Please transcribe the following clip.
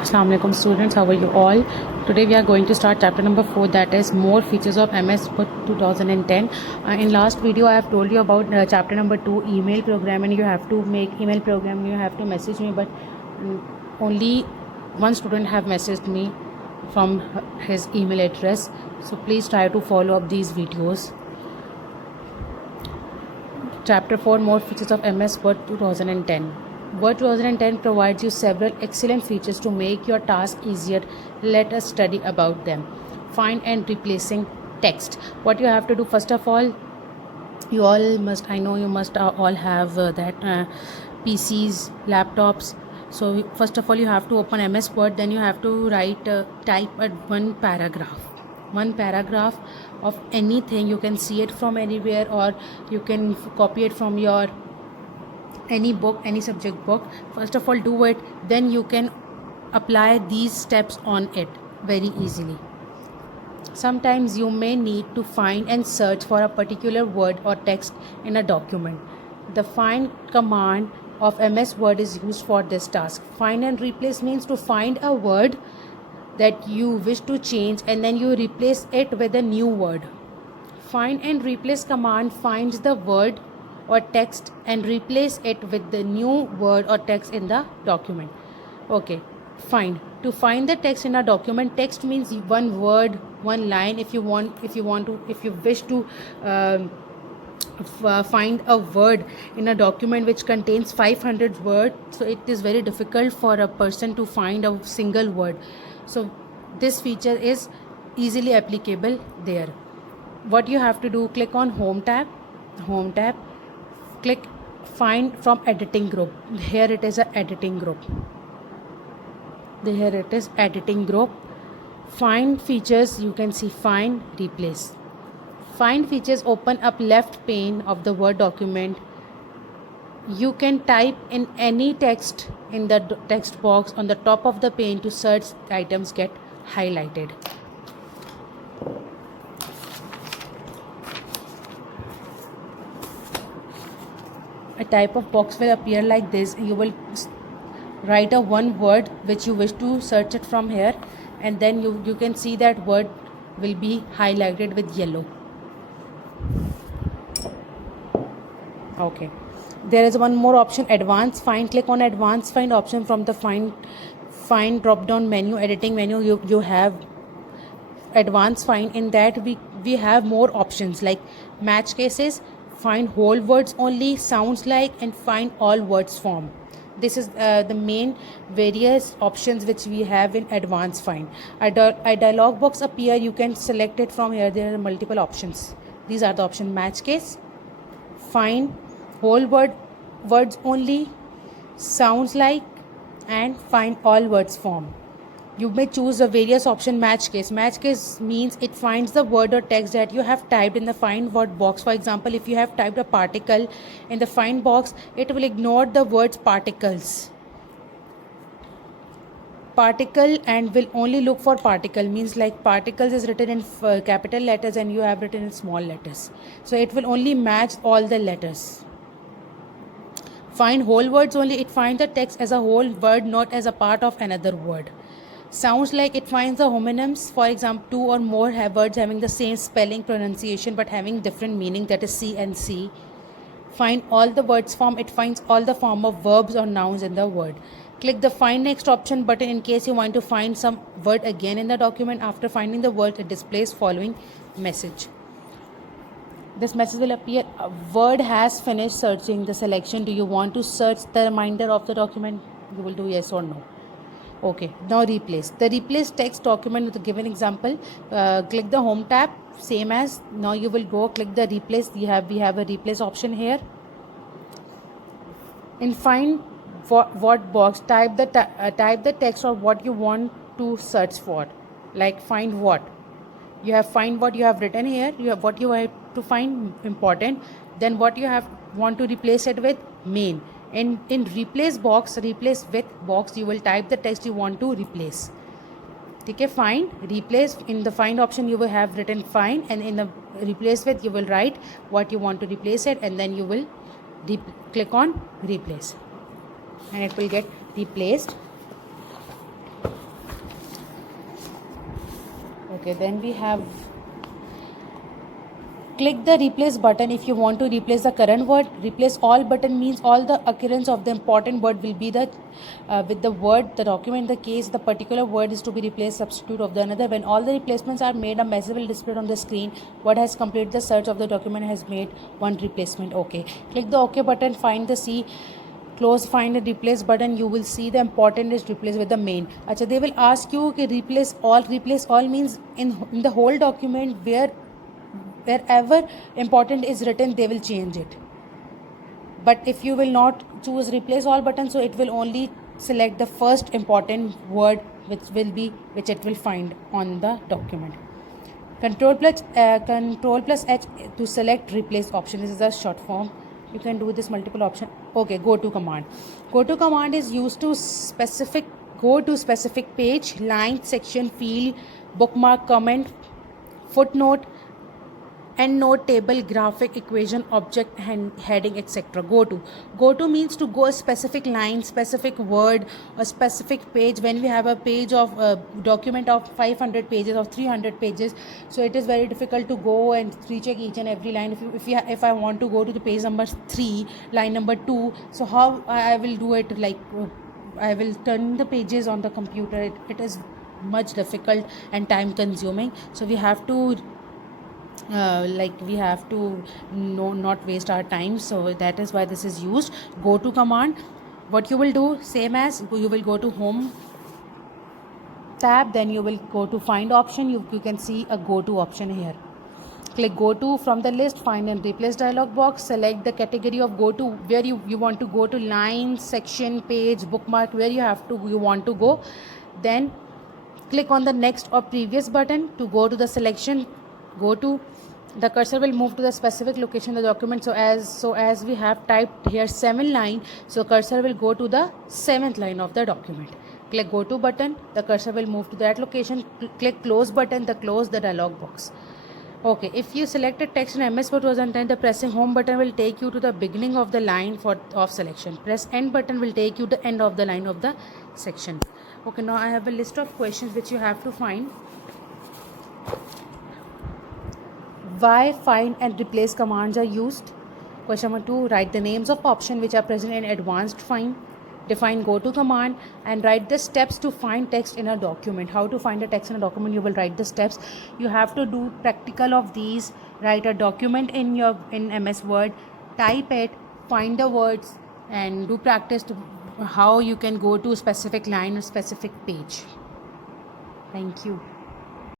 Assalamu alaikum students, how are you all? Today we are going to start chapter number 4, that is more features of MS Word 2010. In last video I have told you about chapter number 2, email program, and you have to make email program, you have to message me, but only one student have messaged me from his email address, so please try to follow up these videos. Chapter 4, more features of MS Word 2010. Word 2010 provides you several excellent features to make your task easier. Let us study about them. Find and replacing text. What you have to do, first of all, you all must, I know you must all have PCs, laptops. So first of all, you have to open MS Word, then you have to type one paragraph of anything. You can see it from anywhere, or you can copy it from your any book, any subject book. First of all, do it, then you can apply these steps on it very easily. Sometimes you may need to find and search for a particular word or text in a document. The find command of MS Word is used for this task. Find and replace means to find a word that you wish to change and then you replace it with a new word. Find and replace command finds the word or text and replace it with the new word or text in the document. Okay, find. To find the text in a document, text means one word, one line. If you wish to find a word in a document which contains 500 words, so it is very difficult for a person to find a single word. So this feature is easily applicable there. What you have to do, click on home tab, click find from editing group. Here it is a editing group. Here it is editing group. Find features, you can see find, replace. Find features open up left pane of the Word document. You can type in any text in the text box on the top of the pane to search items get highlighted. A type of box will appear like this. You will write a one word which you wish to search it from here, and then you can see that word will be highlighted with yellow. Okay, there is one more option, advanced find. Click on advanced find option from the find drop down menu, editing menu. You have advanced find. In that we have more options like match cases, find whole words only, sounds like, and find all words form. This is the main various options which we have in advanced find. A dialog box appear. You can select it from here. There are multiple options. These are the options: match case, find whole words only, sounds like, and find all words form. You may choose a various option. Match case. Match case means it finds the word or text that you have typed in the find word box. For example, if you have typed a particle in the find box, it will ignore the words particle and will only look for particle. Means like particles is written in capital letters and you have written in small letters, so it will only match all the letters. Find whole words only. It finds the text as a whole word, not as a part of another word. Sounds like it finds the homonyms. For example, two or more words having the same spelling, pronunciation, but having different meaning, that is C and C. Find all the words form. It finds all the form of verbs or nouns in the word. Click the find next option button in case you want to find some word again in the document. After finding the word, it displays following message. This message will appear: a word has finished searching the selection. Do you want to search the remainder of the document? You will do yes or no. Okay, now replace. The replace text document with a given example. Click the home tab, same as. Now you will go click the replace. We have a replace option here. In find what box, type the text or what you want to search for. Like find what. You have find what you have written here. You have what you have to find important. Then what you want to replace it with, main. In replace with box, you will type the text you want to replace. Okay, find, replace. In the find option you will have written find, and in the replace with you will write what you want to replace it, and then you will click on replace and it will get replaced. Okay, then we have click the replace button if you want to replace the current word. Replace all button means all the occurrence of the important word will be the with the word the document. The case the particular word is to be replaced substitute of the another. When all the replacements are made, a message will display on the screen. What has completed the search of the document has made one replacement. Okay, click the OK button. Find the C close find and replace button. You will see the important is replaced with the main. Acha, they will ask you okay, replace all means in the whole document wherever important is written they will change it. But if you will not choose replace all button, so it will only select the first important word which it will find on the document. Control plus H to select replace option. This is a short form. You can do this multiple option. Okay, go to command. Go to command is used to go to specific page, line, section, field, bookmark, comment, footnote, endnote, table, graphic, equation, object, heading, etc. Go to means to go a specific line, specific word, a specific page. When we have a page of a document of 500 pages or 300 pages, so it is very difficult to go and recheck each and every line. If I want to go to the page number 3, line number 2, so how I will do it? Like I will turn the pages on the computer. It is much difficult and time consuming, so we have to we have to not waste our time. So that is why this is used. Go to command, what you will do, same as you will go to home tab, then you will go to find option. You can see a go to option here. Click go to from the list, find and replace dialog box. Select the category of go to where you want to go to, line, section, page, bookmark, where you want to go. Then click on the next or previous button to go to the selection. Go to the cursor will move to the specific location of the document. So as we have typed here 7 line, so cursor will go to the 7th line of the document. Click go to button, the cursor will move to that location. Click close button, close the dialog box. Okay, if you selected text in MS Word 2010, the pressing home button will take you to the beginning of the line of selection. Press end button will take you to the end of the line of the section. Okay, now I have a list of questions which you have to find. Why find and replace commands are used? Question number 2, write the names of options which are present in advanced find. Define go to command and write the steps to find text in a document. How to find a text in a document, you will write the steps. You have to do practical of these. Write a document in MS Word, type it, find the words and do practice to how you can go to specific line or specific page. Thank you.